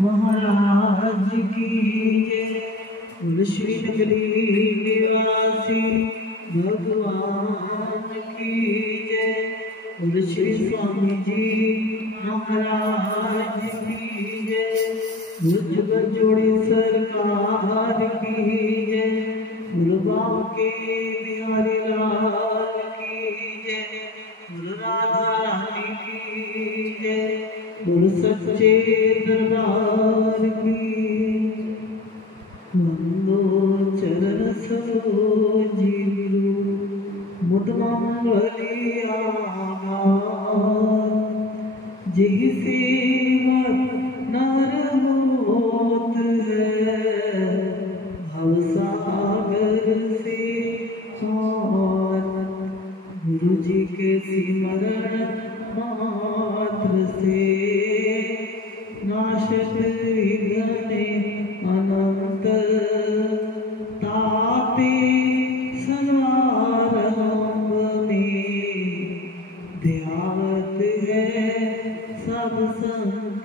महाराज की जय। श्री नगरी निवासी भगवान की जय। श्री स्वामी जी महाराज की जय। भुज जोड़ी सरकार की जय। गुरुबाबा के बिहारी लाल की जय। गुरु राधा रानी की जय। गुरु सच्चे दरबार की। वंदो चरण सरोजी गुरु मुद मंगलिया जिहि सेवक नर होत है भवसागर से पार। गुरु जी के सिमरण मात्र से नाशत विघ्ने अनंत ताते समारंभ में ध्यावत है सब संत।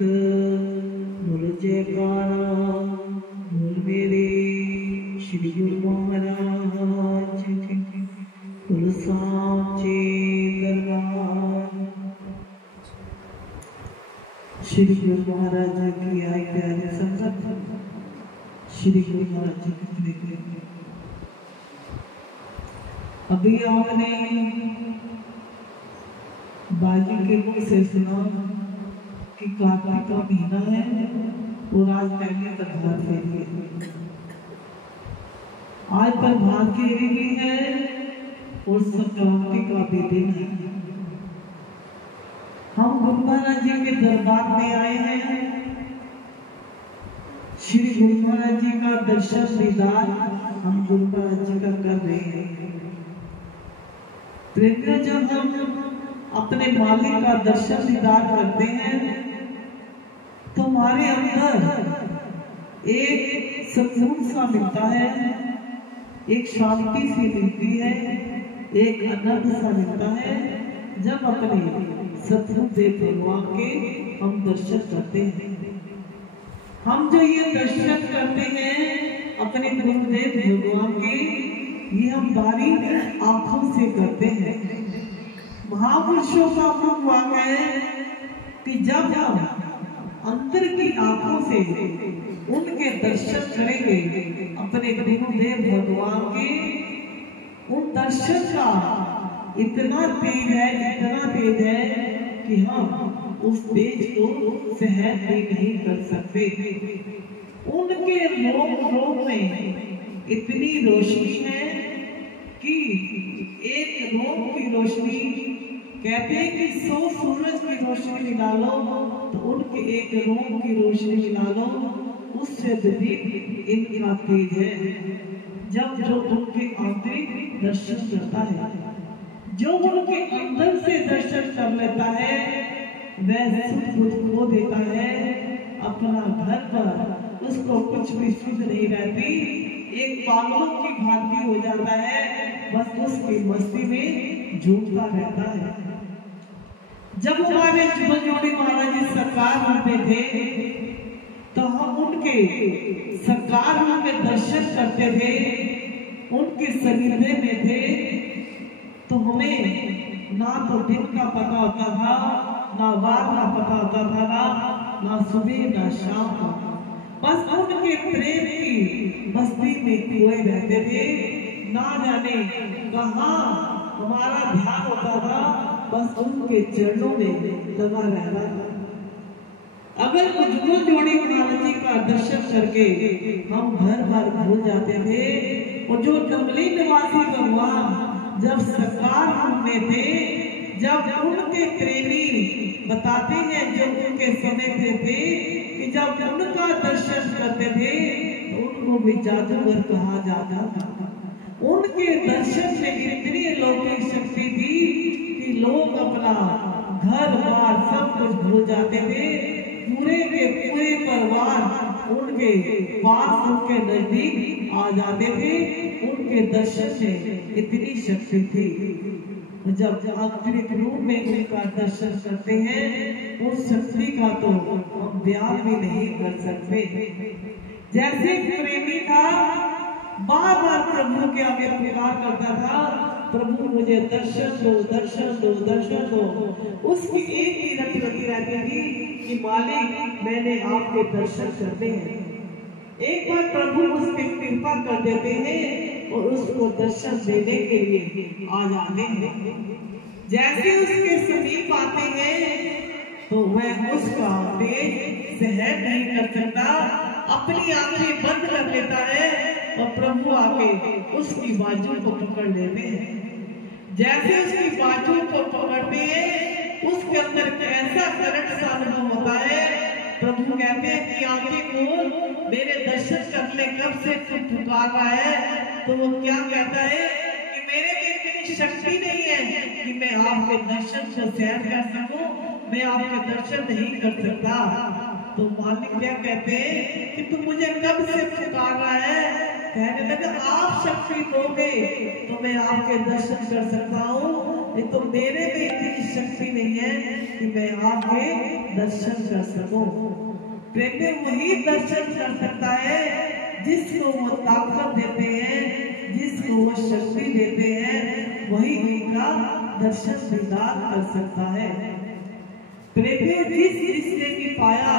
बोल जयकारा बोल मेरे श्री गुरु महाराज की। बोल साचे दरबार। श्री गुरु महाराज की आए प्यारे संगत। श्री गुरु महाराज जी कितने प्यारे। अभी आपने बाजी के मुख से सुना कि कार्तिक का महीना है और आज पहले प्रभात फेरी है। आज प्रभात फेरी भी है और संक्रांति का भी दिन है। हम गुरु महाराज जी के दरबार में आए हैं। श्री गुरु महाराज जी का दर्शन दीदार हम गुरु महाराज जी का कर रहे हैं। प्रेमियों, जब हम अपने मालिक का दर्शन दीदार करते हैं तो हमारे अंदर एक सुकून सा मिलता है, एक शांति सी मिलती है, एक आनंद सा मिलता है जब अपने सतगुरुदेव भगवान के हम दर्शन करते हैं। हम जो ये दर्शन करते हैं अपने गुरुदेव भगवान के, ये हम बारीक आंखों से करते हैं। महापुरुषों का मुख वाक्य है कि जब हम अंतर की आंखों से उनके दर्शन करेंगे अपने गुरुदेव भगवान के, उन दर्शन का इतना तेज है कि हम उस तेज को सहन भी नहीं कर सकते। उनके रोम में इतनी रोशनी है कि एक रोम की रोशनी, कहते हैं कि 100 सूरज की रोशनी मिला लो तो उनके एक रोम की रोशनी मिला लो, उससे अधिक इनका तेज है। जब जो उनके आंतरिक दर्शन करता है, जो उनके अंदर से दर्शन कर लेता है, वह खुद खो देता है। अपना घर पर उसको कुछ भी सुध नहीं रहती, एक पागलों की भांति हो जाता है, बस उसकी मस्ती में झूमता रहता है। जब हमारे जोड़ी महाराज जी सरकार में थे तो हम उनके सरकार में दर्शन करते थे, उनके सनिधि में थे, तो हमें ना तो दिन का पता होता था, ना वार का पता होता था, ना सुबह ना शाम का। बस उनके प्रेम की मस्ती में खोए रहते थे। ना जाने कहाँ हमारा ध्यान होता था, बस उनके चरणों में लगा रहता था। अगर कुछ जोड़ी महाराज जी का दर्शन करके हम घर बार भूल जाते थे, और जो जंगली निवासी भगवान जब सरकार में थे, जब उनके प्रेमी बताते हैं, जो उनके सुनते थे कि जब उनका दर्शन करते थे तो उनको भी जादूगर कहा जाता था। उनके दर्शन में इतनी लौकिक शक्ति थी कि लोग अपना घर बार सब कुछ भूल जाते थे। पूरे के पूरे परिवार उनके पास, उनके नजदीक आ जाते थे। उनके दर्शन में इतनी शक्ति थी, जब आंतरिक रूप में उनका दर्शन करते हैं उस शक्ति का तो हम बयान भी नहीं कर सकते। जैसे प्रेमी था बार बार प्रभु के आगे पुकार करता था, प्रभु मुझे दर्शन दो, दर्शन दो, दर्शन दो। उसकी एक ही रट लगी रहती थी कि मालिक मैंने आपके दर्शन करने हैं। एक बार प्रभु उस पर कृपा कर देते हैं और उसको दर्शन देने के लिए आ जाते हैं। जैसे उसके समीप आते हैं तो वह उसका तेज सहन नहीं कर सकता, अपनी आंखें बंद कर लेता है और प्रभु आके उसकी बाजू को पकड़ लेते हैं। जैसे उसकी बाजू को पकड़ते हैं उसके अंदर कैसा करंट सा अनुभव होता है। प्रभु कहते हैं कि आंखें खोल, मेरे दर्शन कर ले, कब से तू पुकार रहा है। तो वो क्या कहता है कि मेरे में इतनी शक्ति नहीं है कि मैं आपके दर्शन को सहन कर सकूं, मैं आपके दर्शन नहीं कर सकता। तो मालिक क्या कहते हैं कि तू मुझे कब से पुकार रहा है। कहने लगा आप शक्ति दोगे तो मैं आपके दर्शन कर सकता हूँ, नहीं तो मेरे में इतनी शक्ति नहीं है कि मैं आपके दर्शन कर सकूं। प्रेमी वही दर्शन कर सकता है जिसको वो ताकत देते हैं, जिसको वो शक्ति देते हैं, वही उनका दर्शन दीदार कर सकता है। प्रेमी जिस जिसने भी पाया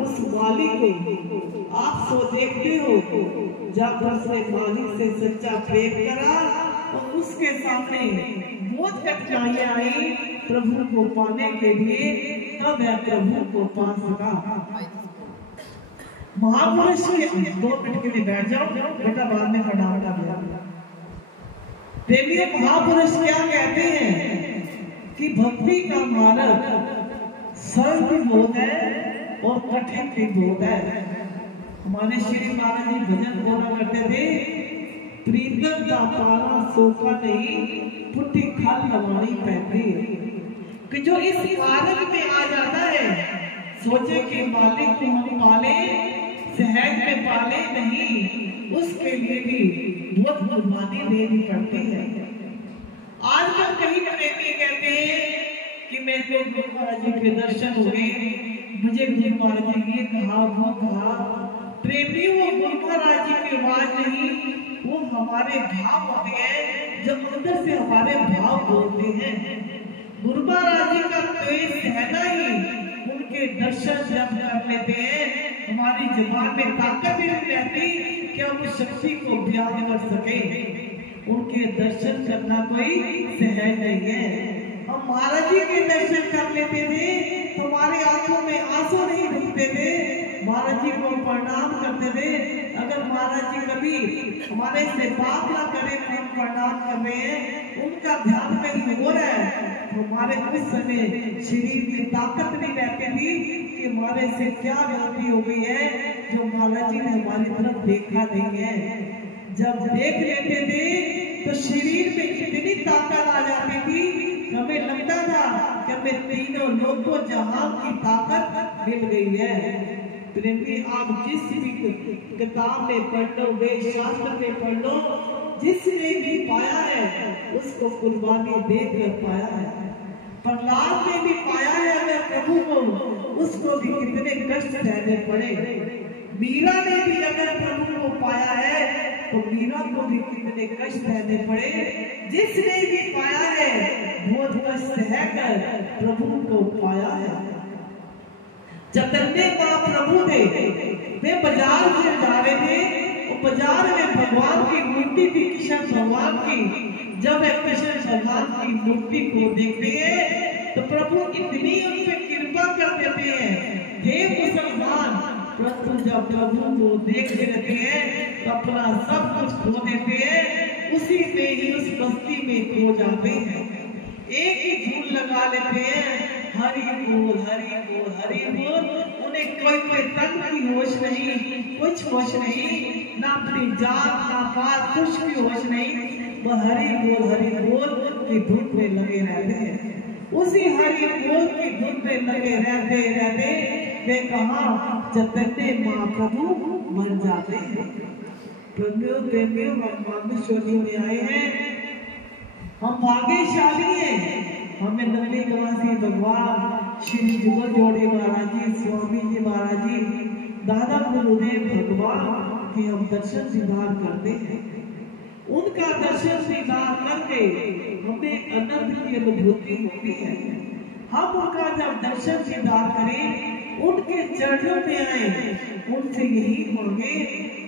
उस मालिक को आप सो देखते हो, जब उसने मालिक से सच्चा प्रेम करा और उसके सामने बहुत कठिनाइयां आई प्रभु को पाने के लिए, तब वह प्रभु को पा सका। महापुरुष के 2 मिनट के लिए बैठ जाओ बेटा, बाद में पढ़ाऊंगा। प्रेमियों महापुरुष क्या कहते हैं कि भक्ति का मार्ग सरल भी बहुत है और कठिन भी बहुत है। हमारे श्री महाराज जी भजन बोला करते थे, प्रीतम का पारा सोखा नहीं, पुट्ठी खल लवानी पैती। कि जो इस मार्ग में आ जाता है सोचे कि मालिक को हम पाले, सहज में पाले नहीं, उसके लिए भी बहुत कुर्बानी देनी पड़ती है। आजकल कई प्रेमी कहते हैं कि मेरे को गुरु महाराज जी के दर्शन हो गए, मुझे गुरु महाराज जी ये कहा वो कहा। प्रेमी वो गुरु महाराज जी की आवाज नहीं, वो हमारे भाव होते हैं, जब अंदर से हमारे भाव बोलते हैं। गुरु महाराज जी का तेज सहना ही उनके दर्शन जब कर लेते हैं, हमारी जुबान में ताकत ही नहीं रहती कि हम उस शक्ति को बयान कर सके। उनके दर्शन करना कोई सहज नहीं है। हम महाराज जी के दर्शन कर लेते थे तो हमारी आंखों में आंसू नहीं रुकते थे, महाराज जी को प्रणाम करते थे। अगर महाराज जी कभी हमारे से बात ना करें तो हम प्रणाम कर रहे हैं, उनका ध्यान कहीं हो रहा है, हमारे उस समय शरीर में ताकत नहीं रहती थी कि हमारे से क्या गलती हो गई है जो महाराज जी ने हमारी तरफ देखा नहीं है। जब देख लेते थे तो शरीर में इतनी ताकत आ जाती थी, हमें लगता था कि हमें तीनों लोगों जहां की ताकत मिल गई है। प्रेमी आप जिस भी किताब में पढ़ लो, वेद शास्त्र में पढ़ लो, जिसने भी पाया है उसको कुर्बानी देकर पाया है। प्रहलाद ने भी पाया है अगर प्रभु को, उसको भी कितने कष्ट सहने पड़े। मीरा ने भी अगर प्रभु को पाया है तो मीरा को भी कितने कष्ट सहने पड़े। जिसने भी पाया है बहुत कष्ट सहकर प्रभु को पाया है। चैतन्य महाप्रभु थे, वे बाजार से जा रहे थे और बाजार में भगवान की मूर्ति थी, कृष्ण भगवान की। जब वे कृष्ण भगवान की मूर्ति को देखते हैं तो प्रभु इतनी उन पर कृपा कर देते हैं, हे मुसलमान। परंतु जब प्रभु को देख लेते हैं तो अपना सब कुछ खो देते हैं, उसी में ही उस बस्ती में खो जाते हैं। एक ही धूल लगा लेते हैं, हरि बोल हरि बोल हरि बोल। उन्हें कोई तंग की होश नहीं, कुछ होश नहीं, ना अपनी जात ना पात कुछ भी होश नहीं, वह हरि बोल की धुन में लगे रहते हैं। उसी हरि बोल की धुन में लगे रहते रहते वे कहा चैतन्य महाप्रभु बन जाते हैं। प्रेमियों मनुष्य में आए हैं, हम भाग्यशाली हैं। हमें नवली निवासी भगवान श्री जुगल जोड़ी महाराज जी, स्वामी जी महाराज जी, दादा गुरुदेव भगवान के हम दर्शन दीदार करते हैं। उनका दर्शन दीदार करके हमें आनंद की अनुभूति होती है। हम उनका जब दर्शन दीदार करें, उनके चरणों में आए, उनसे यही मांगे,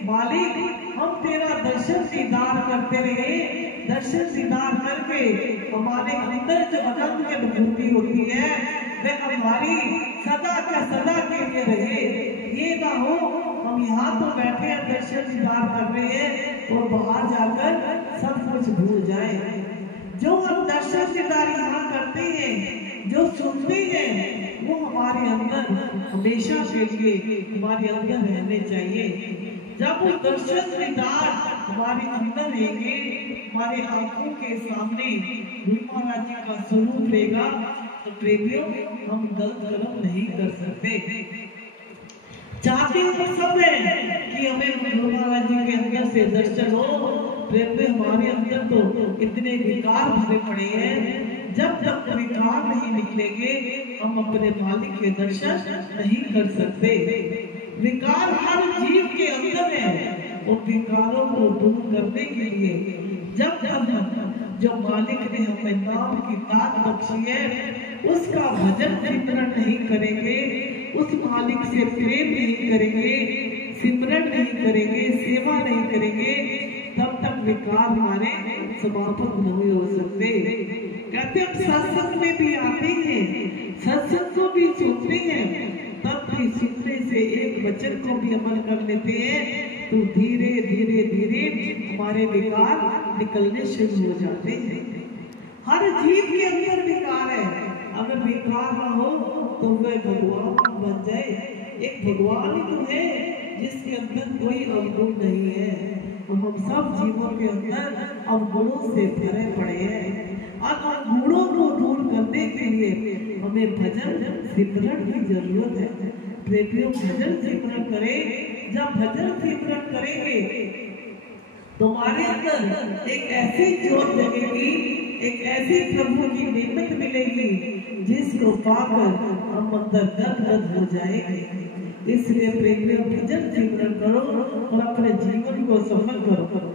मालिक हम तेरा दर्शन दीदार करते रहे। दर्शन दीदार करके हमारे अंदर जो आनंद की अनुभूति होती है वह हमारी सदा का सदा के लिए रहे। ये ना हो हम यहाँ तो बैठे हैं, दर्शन दीदार कर रहे हैं और बाहर जाकर सब कुछ भूल जाए। जो हम दर्शन दीदार यहाँ करते हैं, जो सुनते हैं, वो हमारे अंदर हमेशा के लिए हमारे अंदर रहने चाहिए। जब वो दर्शन दीदार हमारे अंदर रहेंगे, हमारे आंखों के सामने गुरु महाराज जी का स्वरूप रहेगा, तो प्रेमियों हम गलत कर्म नहीं कर सकते। चाहते हम सब है कि हमें गुरु महाराज जी के अंदर से दर्शन हो। प्रेमियों हमारे अंदर तो इतने विकार भरे पड़े हैं, जब तक विकार नहीं निकलेंगे हम अपने मालिक के दर्शन नहीं कर सकते। विकार हर जीव के अंदर है और विकारों को दूर करने के लिए जब हम जो मालिक ने हमें नाम की दात बख्शी है उसका भजन सिमरन नहीं करेंगे, उस मालिक से प्रेम नहीं करेंगे, सिमरन नहीं करेंगे, सेवा नहीं करेंगे, तब तक विकार हमारे समापन नहीं हो सकते। कहते हम सत्संग में भी आते हैं, सत्संग को भी सुनते हैं, तब भी सुनने से एक वचन को भी अमल कर लेते हैं तो धीरे धीरे धीरे हमारे विकार निकलने शुरू हो जाते हैं। हर जीव के अंदर विकार है, अगर विकार ना हो तो वह भगवान बन जाए। एक भगवान ही तो है जिसके अंदर कोई अवगुण नहीं है। हम सब जीवों के अंदर अवगुणों से भरे पड़े हैं और अवगुणों को दूर करने के लिए हमें भजन सिमरन की जरूरत है। प्रेमियों भजन सिमरन करें। जब भजन सिमरन करेंगे तुम्हारे अंदर एक ऐसी ज्योत जगेगी, एक ऐसी प्रभु की नेमत मिलेगी जिसको पाकर हम अंदर गदगद हो जाएंगे। इसलिए प्रेमियों भजन सिमरन करो और अपने जीवन को सफल करो।